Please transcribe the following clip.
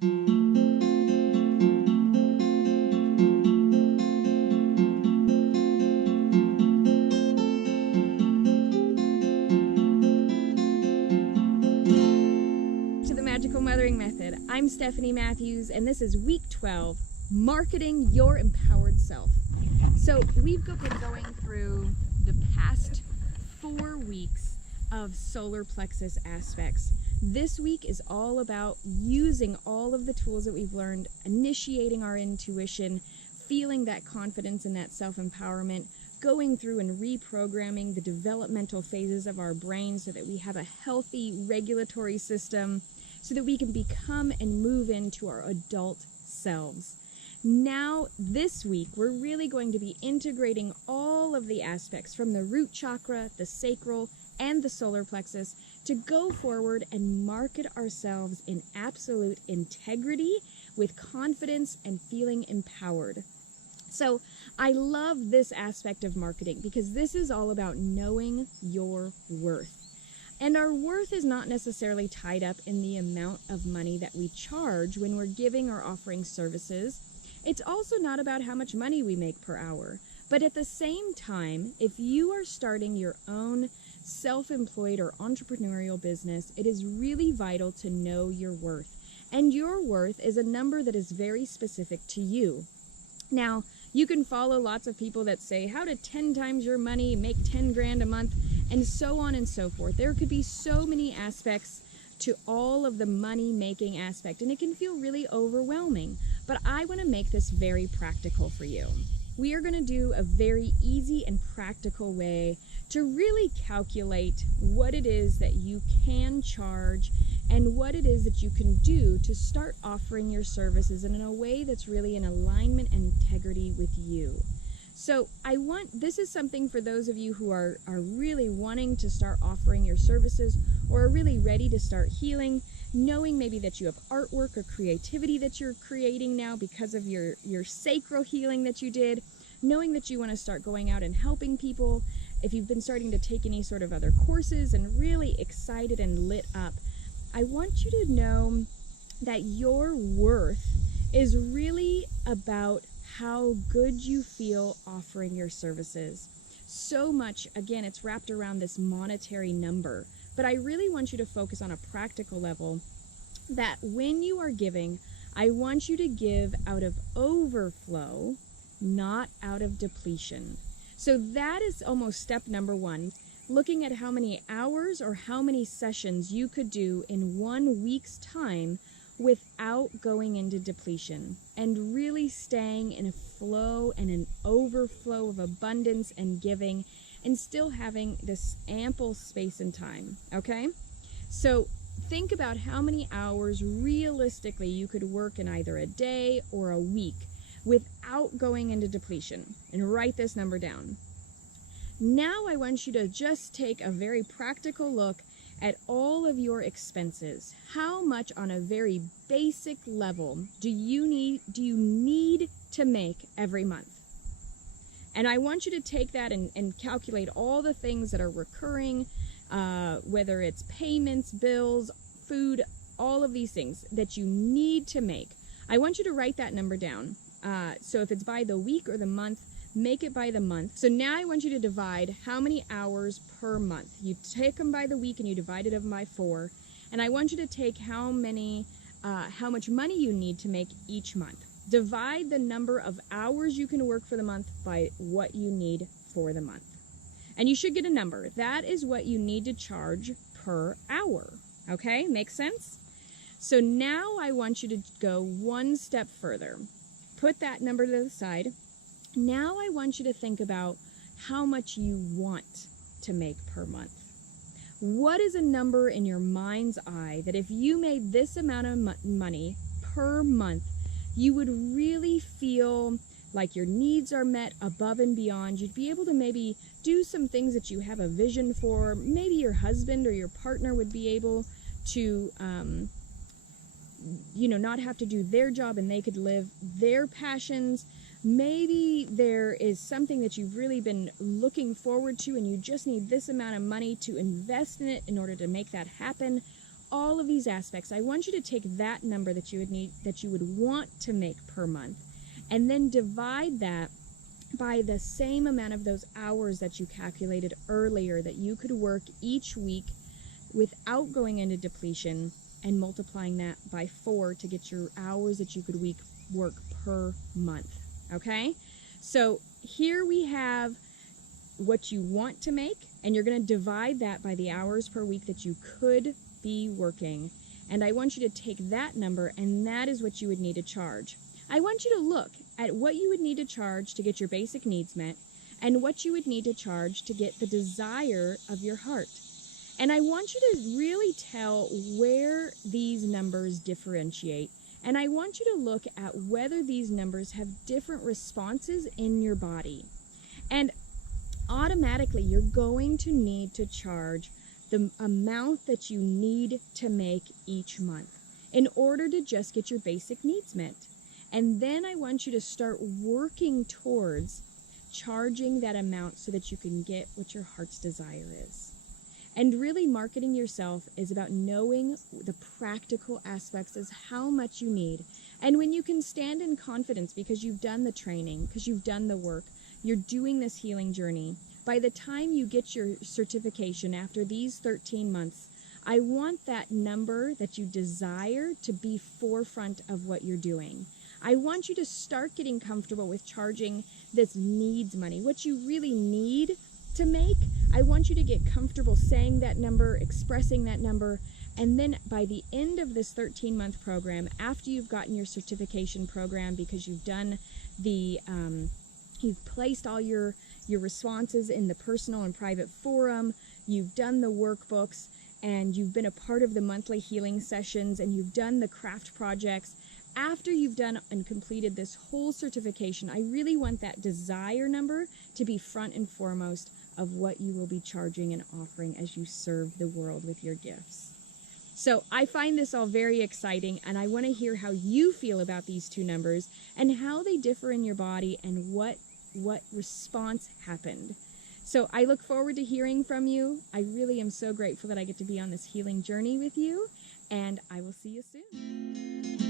To the Magical Mothering Method. I'm Stephanie Matthews, and this is week 12, Marketing Your Empowered Self. So we've been going through the past 4 weeks of solar plexus aspects. This week is all about using all of the tools that we've learned, initiating our intuition, feeling that confidence and that self-empowerment, going through and reprogramming the developmental phases of our brain so that we have a healthy regulatory system, so that we can become and move into our adult selves. Now, this week, we're really going to be integrating all of the aspects from the root chakra, the sacral, and the solar plexus to go forward and market ourselves in absolute integrity with confidence and feeling empowered. So I love this aspect of marketing because this is all about knowing your worth. And our worth is not necessarily tied up in the amount of money that we charge when we're giving or offering services. It's also not about how much money we make per hour. But at the same time, if you are starting your own self-employed or entrepreneurial business, it is really vital to know your worth. And your worth is a number that is very specific to you. Now, you can follow lots of people that say how to 10 times your money, make 10 grand a month, and so on and so forth. There could be so many aspects to all of the money-making aspect, and it can feel really overwhelming. But I want to make this very practical for you. We are going to do a very easy and practical way to really calculate what it is that you can charge and what it is that you can do to start offering your services in a way that's really in alignment and integrity with you. So this is something for those of you who are really wanting to start offering your services or are really ready to start healing, knowing maybe that you have artwork or creativity that you're creating now because of your sacral healing that you did, knowing that you want to start going out and helping people, if you've been starting to take any sort of other courses and really excited and lit up. I want you to know that your worth is really about how good you feel offering your services. So much, again, it's wrapped around this monetary number, but I really want you to focus on a practical level that when you are giving, I want you to give out of overflow, not out of depletion. So that is almost step number 1. Looking at how many hours or how many sessions you could do in 1 week's time without going into depletion and really staying in a flow and an overflow of abundance and giving and still having this ample space and time, okay? So think about how many hours realistically you could work in either a day or a week without going into depletion, and write this number down. Now I want you to just take a very practical look at all of your expenses. How much on a very basic level do you need to make every month? And I want you to take that and calculate all the things that are recurring, whether it's payments, bills, food, all of these things that you need to make. I want you to write that number down. So if it's by the week or the month, make it by the month. So now I want you to divide how many hours per month. You take them by the week and you divide it by 4. And I want you to take how much money you need to make each month. Divide the number of hours you can work for the month by what you need for the month. And you should get a number. That is what you need to charge per hour. Okay, makes sense? So now I want you to go one step further. Put that number to the side. Now I want you to think about how much you want to make per month. What is a number in your mind's eye that if you made this amount of money per month, you would really feel like your needs are met above and beyond? You'd be able to maybe do some things that you have a vision for. Maybe your husband or your partner would be able to not have to do their job and they could live their passions. Maybe there is something that you've really been looking forward to and you just need this amount of money to invest in it in order to make that happen. all of these aspects, I want you to take that number that you would want to make per month, and then divide that by the same amount of those hours that you calculated earlier that you could work each week without going into depletion, and multiplying that by 4 to get your hours that you could work per month. Okay? So here we have what you want to make, and you're going to divide that by the hours per week that you could be working. And I want you to take that number, and that is what you would need to charge. I want you to look at what you would need to charge to get your basic needs met, and what you would need to charge to get the desire of your heart. And I want you to really tell where these numbers differentiate. And I want you to look at whether these numbers have different responses in your body. And automatically, you're going to need to charge the amount that you need to make each month in order to just get your basic needs met. And then I want you to start working towards charging that amount so that you can get what your heart's desire is. And really, marketing yourself is about knowing the practical aspects as how much you need. And when you can stand in confidence because you've done the training, because you've done the work, you're doing this healing journey, by the time you get your certification after these 13 months, I want that number that you desire to be forefront of what you're doing. I want you to start getting comfortable with charging this needs money, what you really need to make. I want you to get comfortable saying that number, expressing that number, and then by the end of this 13-month program, after you've gotten your certification program, because you've done you've placed all your responses in the personal and private forum, you've done the workbooks, and you've been a part of the monthly healing sessions, and you've done the craft projects. After you've done and completed this whole certification, I really want that desire number to be front and foremost of what you will be charging and offering as you serve the world with your gifts. So I find this all very exciting, and I want to hear how you feel about these two numbers and how they differ in your body and what response happened. So I look forward to hearing from you. I really am so grateful that I get to be on this healing journey with you, and I will see you soon.